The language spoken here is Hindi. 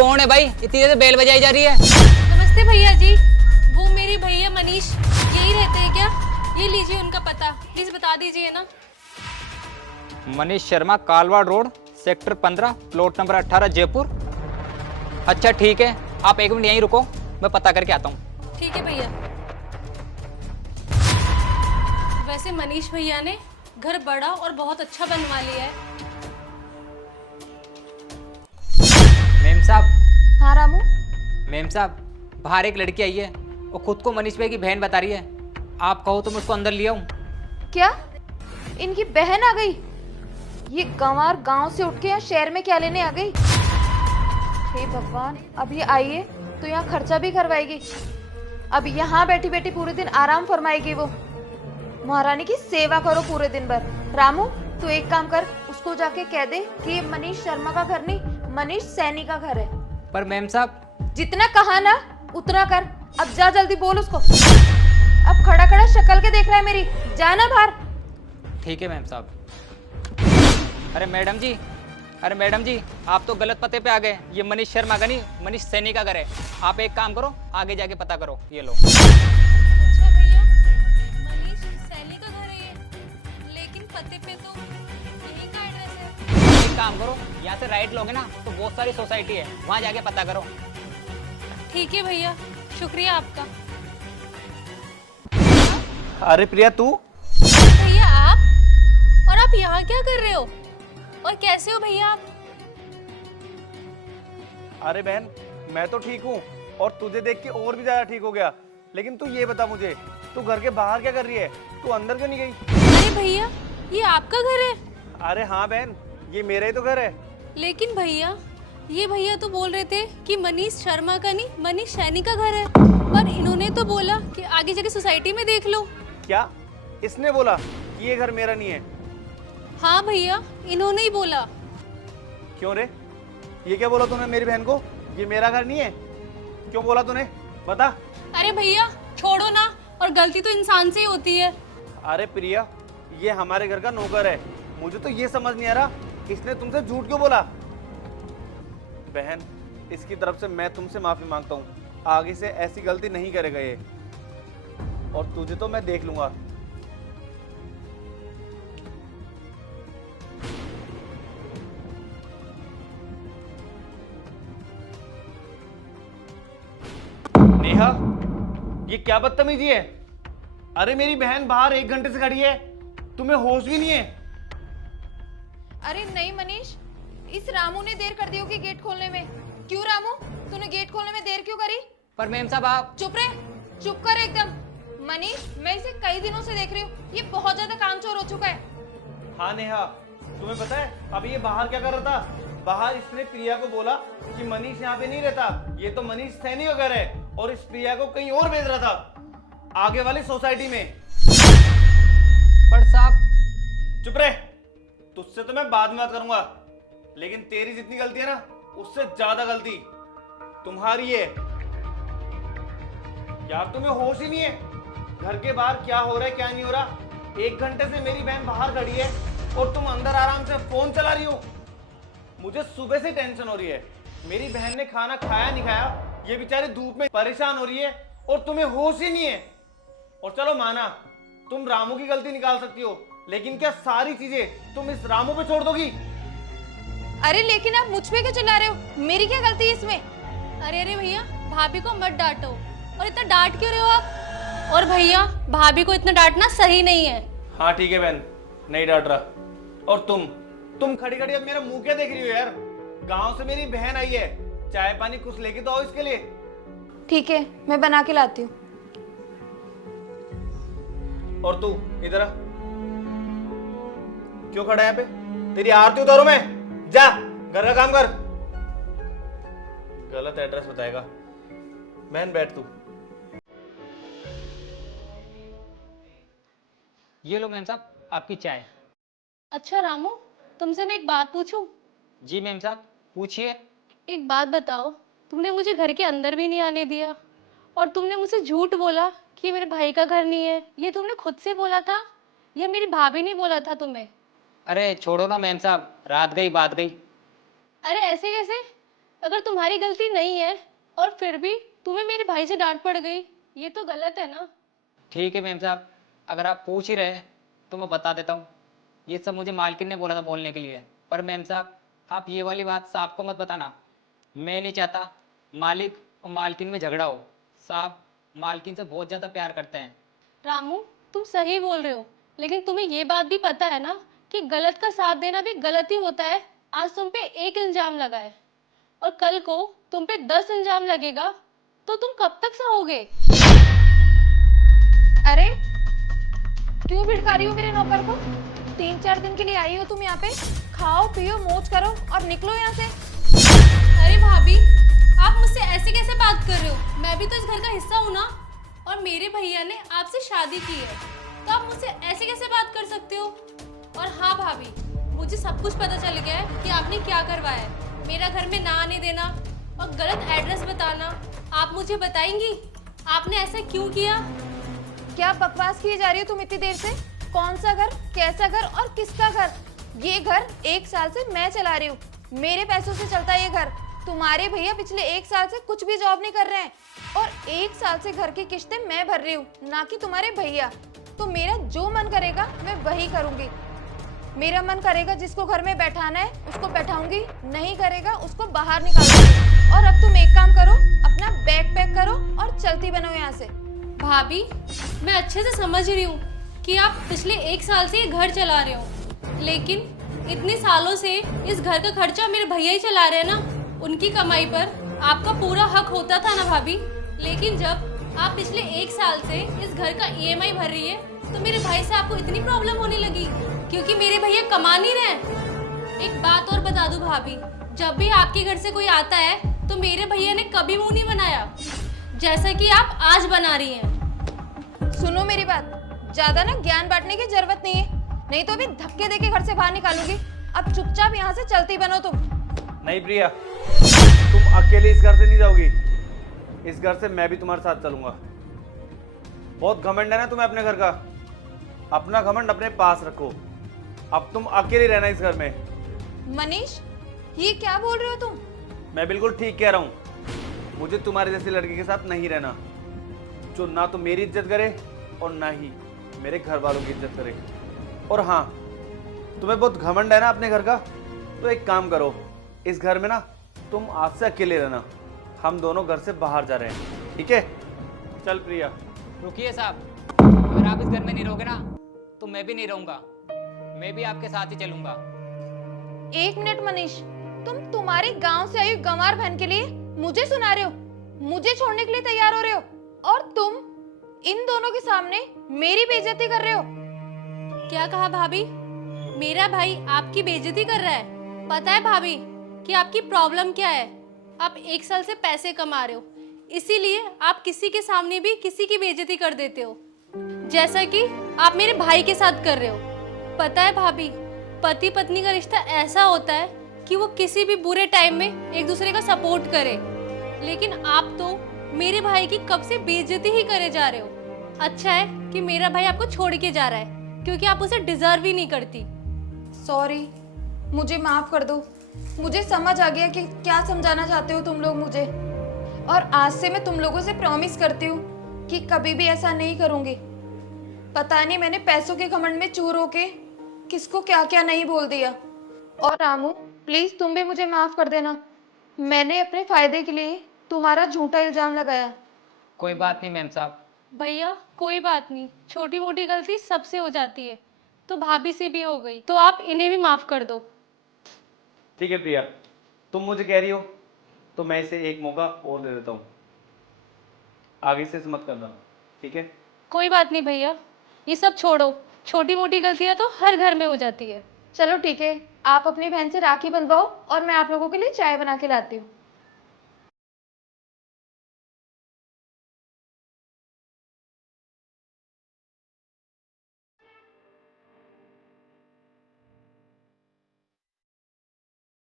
कौन है भाई, इतनी देर से बेल बजाई जा रही है? नमस्ते भैया जी, वो मेरे भैया मनीष यही रहते हैं क्या? ये लीजिए उनका पता, प्लीज बता दीजिए ना। Manish Sharma, Kalwar road, sector 15, plot number 18, Jaipur. अच्छा ठीक है, आप 1 मिनट यहीं रुको, मैं पता करके आता हूँ। ठीक है भैया। वैसे मनीष भैया ने घर बड़ा और बहुत अच्छा बनवा लिया है। मेम साहब, हाँ रामू। मेम साहब, बाहर एक लड़की आई है, वो खुद को मनीष भाई की बहन बता रही है। आप कहो तो मैं उसको अंदर ले आऊं? क्या इनकी बहन आ गई? ये गंवार गांव से उठ के यहाँ शहर में क्या लेने आ गई? हे भगवान, अब ये आई है तो यहाँ खर्चा भी करवाएगी। अब यहाँ बैठी बैठी पूरे दिन आराम फरमाएगी वो। महारानी की सेवा करो पूरे दिन भर। रामू, तू एक काम कर, उसको जाके कह दे कि ये मनीष शर्मा का घर नहीं, मनीष सैनी का घर है। पर मेम साहब, जितना कहा ना उतना कर। अब जा, जल्दी बोल उसको। अब खड़ा खड़ा शक्ल के देख रहा है मेरी, जाना बाहर। ठीक है मेम साहब। अरे मैडम जी, आप तो गलत पते पे आ गए। ये मनीष शर्मा का नहीं, मनीष सैनी का घर है। आप एक काम करो, आगे जाके पता करो। ये लो। अच्छा भैया, मनीष सैनी का घर है ये, लेकिन पते पे तो यही का एड्रेस है। एक काम करो, यहाँ से राइट लोगे ना तो बहुत सारी सोसाइटी है, वहाँ जाके पता करो। ठीक है भैया, शुक्रिया आपका। अरे प्रिया, तू? भैया आप, और आप यहाँ क्या कर रहे हो? और कैसे हो भैया आप? अरे बहन, मैं तो ठीक हूँ और तुझे देख के और भी ज्यादा ठीक हो गया। लेकिन तू ये बता मुझे, तू घर के बाहर क्या कर रही है? तू अंदर क्यों नहीं गई? अरे भैया, ये आपका घर है? अरे हाँ बहन, ये मेरा ही तो घर है। लेकिन भैया, ये भैया तो बोल रहे थे कि मनीष शर्मा का नहीं, मनीष सैनी का घर है। पर इन्होंने तो बोला कि आगे जाके सोसाइटी में देख लो। क्या इसने बोला कि ये घर मेरा नहीं है? हाँ भैया, इन्होंने ही बोला। क्यों रे? ये क्या बोला तूने मेरी बहन को? ये मेरा घर नहीं है? क्यों बोला तूने? बता। अरे भैया छोड़ो ना, और गलती तो इंसान से ही होती है। अरे प्रिया, ये हमारे घर का नौकर है। मुझे तो ये समझ नहीं आ रहा, इसने तुमसे झूठ क्यों बोला? बहन, इसकी तरफ से मैं तुमसे माफी मांगता हूँ। आगे से ऐसी गलती नहीं करेगा ये, और तुझे तो मैं देख लूंगा। नेहा, ये क्या बदतमीजी है? अरे मेरी बहन बाहर 1 घंटे से खड़ी है, तुम्हें होश भी नहीं है? अरे नहीं मनीष, इस रामू ने देर कर दी होगी गेट खोलने में। क्यों रामू, तूने गेट खोलने में देर क्यों करी? पर मेम साहब आप। चुप रहे, चुप कर एकदम। मनीष, मैं इसे कई दिनों से देख रही हूँ, ये बहुत ज्यादा कामचोर हो चुका है। हाँ नेहा, तुम्हें पता है अभी ये बाहर क्या कर रहा था? बाहर इसने प्रिया को बोला कि मनीष यहाँ पे नहीं रहता, ये तो मनीष सैनी का घर है, और इस प्रिया को कहीं और भेज रहा था, आगे वाली सोसाइटी में। पर साहब। चुप रहे, तुझसे तो मैं बाद में बात करूंगा, लेकिन तेरी जितनी गलती है ना, उससे ज्यादा गलती तुम्हारी है। यार तुम्हें होश ही नहीं है, घर के बाहर क्या हो रहा है क्या नहीं हो रहा। 1 घंटे से मेरी बहन बाहर खड़ी है और तुम अंदर आराम से फोन चला रही हो। मुझे सुबह से टेंशन हो रही है, मेरी बहन ने खाना खाया नहीं खाया, ये बेचारी धूप में परेशान हो रही है, और तुम्हें होश ही नहीं है। और चलो माना तुम रामू की गलती निकाल सकती हो, लेकिन क्या सारी चीजें तुम इस रामू पे छोड़ दोगी? अरे लेकिन आप मुझ पे क्यों चिल्ला रहे हो? मेरी क्या गलती है इसमें? अरे भैया, भाभी को मत डांटो, और इतना डांट क्यों रहे हो आप? और भैया, भाभी को इतना डांटना सही नहीं है। हाँ ठीक है बहन, नहीं डांट रहा। और तुम खड़ी खड़ी अब मेरा मुंह क्या देख रही हो यार? गांव से मेरी बहन आई है, चाय पानी कुछ लेके तो आओ इसके लिए। ठीक है, मैं बना के लाती हूँ। और तू इधर आ, क्यों खड़ा है यहाँ पे? तेरी आरती उतारू मैं? जा घर का काम कर। गलत एड्रेस बताएगा। बहन बैठ तू। ये लो मेम साहब, आपकी चाय। अच्छा रामू, तुमसे मैं एक बात पूछूं? जी मेम साहब, पूछिए। एक बात बताओ, तुमने मुझे घर के अंदर भी नहीं आने दिया, और तुमने मुझसे झूठ बोला कि ये मेरे भाई का घर नहीं है। ये तुमने खुद से बोला था या मेरी भाभी ने बोला था तुम्हें? अरे छोड़ो ना मेम साहब, रात गई बात गई। अरे ऐसे कैसे? अगर तुम्हारी गलती नहीं है और फिर भी तुम्हें मेरे भाई से डांट पड़ गई, ये तो गलत है ना। ठीक है मैम साहब, अगर आप पूछ ही रहे हैं तो मैं बता देता हूँ। ये सब मुझे मालकिन ने बोला था बोलने के लिए, पर मैम साहब आप ये वाली बात साहब को मत बताना। मैं नहीं चाहता मालिक और मालकिन में झगड़ा हो। साहब मालकिन से बहुत ज़्यादा प्यार करते हैं। रामू, तुम सही बोल रहे हो, लेकिन तुम्हें ये बात भी पता है ना कि गलत का साथ देना भी गलत ही होता है। आज तुम पे एक इल्जाम लगा है और कल को तुम पे 10 इल्जाम लगेगा, तो तुम कब तक सहोगे? अरे क्यों भिड़का रही हो मेरे नौकर को? 3-4 दिन के लिए आई हो तुम यहाँ पे? खाओ पियो मौज करो और निकलो यहाँ से। अरे भाभी, आप मुझसे ऐसे कैसे बात कर रहे हो? मैं भी तो इस घर का हिस्सा हूँ ना, और मेरे भैया ने आपसे शादी की है, तो आप मुझसे ऐसे कैसे बात कर सकते हो? और हाँ भाभी, मुझे सब कुछ पता चल गया है कि आपने क्या करवाया है। मेरा घर में ना आने देना और गलत एड्रेस बताना। आप मुझे बताएंगी आपने ऐसा क्यों किया? क्या बकवास किए जा रही हो तुम इतनी देर से? कौन सा घर, कैसा घर और किसका घर? ये घर 1 साल से मैं चला रही हूँ, मेरे पैसों से चलता है ये घर। तुम्हारे भैया पिछले 1 साल से कुछ भी जॉब नहीं कर रहे हैं और 1 साल से घर की किस्तें मैं भर रही हूँ, ना कि तुम्हारे भैया। तो मेरा जो मन करेगा मैं वही करूंगी। मेरा मन करेगा जिसको घर में बैठाना है उसको बैठाऊंगी, नहीं करेगा उसको बाहर निकालूंगी। और अब तुम एक काम करो, अपना बैग पैक करो और चलती बनो यहाँ से। भाभी, मैं अच्छे से समझ रही हूँ कि आप पिछले 1 साल से ये घर चला रहे हो, लेकिन इतने सालों से इस घर का खर्चा मेरे भैया ही चला रहे हैं ना। उनकी कमाई पर आपका पूरा हक होता था ना भाभी। लेकिन जब आप पिछले 1 साल से इस घर का EMI भर रही है, तो मेरे भाई से आपको इतनी प्रॉब्लम होने लगी क्योंकि मेरे भैया कमा नहीं रहे। एक बात और बता दूं भाभी, जब भी आपके घर से कोई आता है तो मेरे भैया ने कभी मुंह नहीं बनाया, जैसा कि आप आज बना रही हैं। सुनो मेरी बात, ज्यादा ना ज्ञान बांटने की जरूरत नहीं है, नहीं तो अभी धक्के देके घर से बाहर निकालूंगी। अब चुपचाप यहाँ से चलती बनो तुम। नहीं प्रिया, तुम अकेले इस घर से नहीं जाओगी, इस घर से मैं भी तुम्हारे साथ चलूंगा। बहुत घमंड है ना तुम्हें अपने घर का, अपना घमंड अपने पास रखो। अब तुम अकेले रहना इस घर में। मनीष, ये क्या बोल रहे हो तुम? मैं बिल्कुल ठीक कह रहा हूँ। मुझे तुम्हारे जैसे लड़के के साथ नहीं रहना, जो ना तो मेरी इज्जत करे और ना ही मेरे घर वालों की इज्जत करे। और हाँ, तुम्हें बहुत घमंड है ना अपने घर का, तो एक काम करो, इस घर में ना तुम आज से अकेले रहना, हम दोनों घर से बाहर जा रहे हैं, ठीक है? चल प्रिया। रुकिए साहब, अगर आप इस घर में नहीं रहोगे ना तो मैं भी नहीं रहूँगा, मैं भी आपके साथ ही चलूँगा। 1 मिनट मनीष, तुम तुम्हारे गांव से आई गंवार बहन के लिए मुझे सुना रहे हो, मुझे छोड़ने के लिए तैयार हो रहे हो, और तुम इन दोनों के सामने मेरी बेइज्जती कर रहे हो। क्या कहा भाभी? मेरा भाई आपकी बेइज्जती कर रहा है? पता है भाभी कि आपकी प्रॉब्लम क्या है? आप 1 साल से पैसे कमा रहे हो, इसीलिए आप किसी के सामने भी किसी की बेइज्जती कर देते हो, जैसा कि आप मेरे भाई के साथ कर रहे हो। पता है भाभी, पति पत्नी का रिश्ता ऐसा होता है कि वो किसी भी बुरे टाइम में एक दूसरे का सपोर्ट करे, लेकिन आप तो मेरे भाई की कब से बेइज्जती ही करे जा रहे हो। अच्छा है कि मेरा भाई आपको छोड़ के जा रहा है, क्योंकि आप उसे डिजर्व ही नहीं करती। सॉरी, मुझे माफ कर दो। मुझे समझ आ गया कि क्या समझाना चाहते हो तुम लोग मुझे, और आज से मैं तुम लोगों से प्रॉमिस करती हूँ कि कभी भी ऐसा नहीं करूँगी। पता नहीं मैंने पैसों के घमंड में चूर होके किसको क्या क्या नहीं बोल दिया। और रामू, प्लीज तुम भी मुझे माफ कर देना, मैंने अपने फायदे के लिए तुम्हारा झूठा इल्जाम लगाया। कोई बात नहीं मैम साहब। भैया कोई बात नहीं, छोटी मोटी गलती सबसे हो जाती है, तो भाभी से भी हो गई, तो आप इन्हें भी माफ कर दो। ठीक है प्रिया, तुम मुझे कह रही हो तो मैं इसे एक मौका और दे देता हूँ, आगे से मत करना, ठीक है? कोई बात नहीं भैया, ये सब छोड़ो, छोटी मोटी गलतियां तो हर घर में हो जाती है। चलो ठीक है, आप अपनी बहन से राखी बंधवाओ और मैं आप लोगों के लिए चाय बना के लाती हूँ।